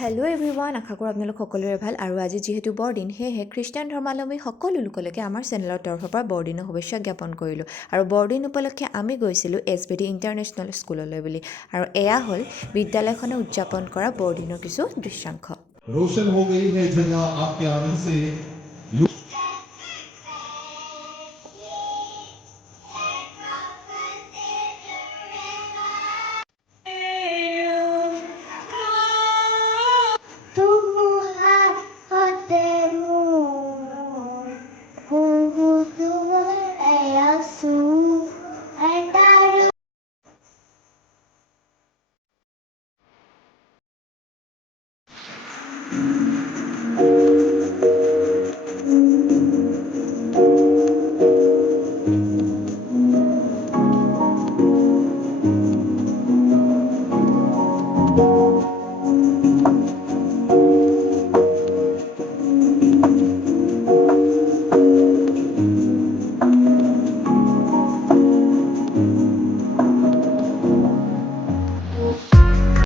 Hello' everyone, আশা কৰোঁ আপোনালোক সকলোৰে ভাল। আৰু আজি যিহেতু বৰদিন, সেয়েহে খ্ৰীষ্টান ধৰ্মাৱলম্বী সকলো লোকলৈকে আমাৰ চেনেলৰ তৰফৰ পৰা বৰদিনৰ শুভেচ্ছা জ্ঞাপন কৰিলোঁ। আৰু বৰদিন উপলক্ষে আমি গৈছিলোঁ SBD ইণ্টাৰনেশ্যনেল স্কুললৈ বুলি। আৰু এয়া হ'ল বিদ্যালয়খনে উদযাপন কৰা বৰদিনৰ কিছু দৃশ্যাংশ। रोशन हो गई है जगह आपके आने से।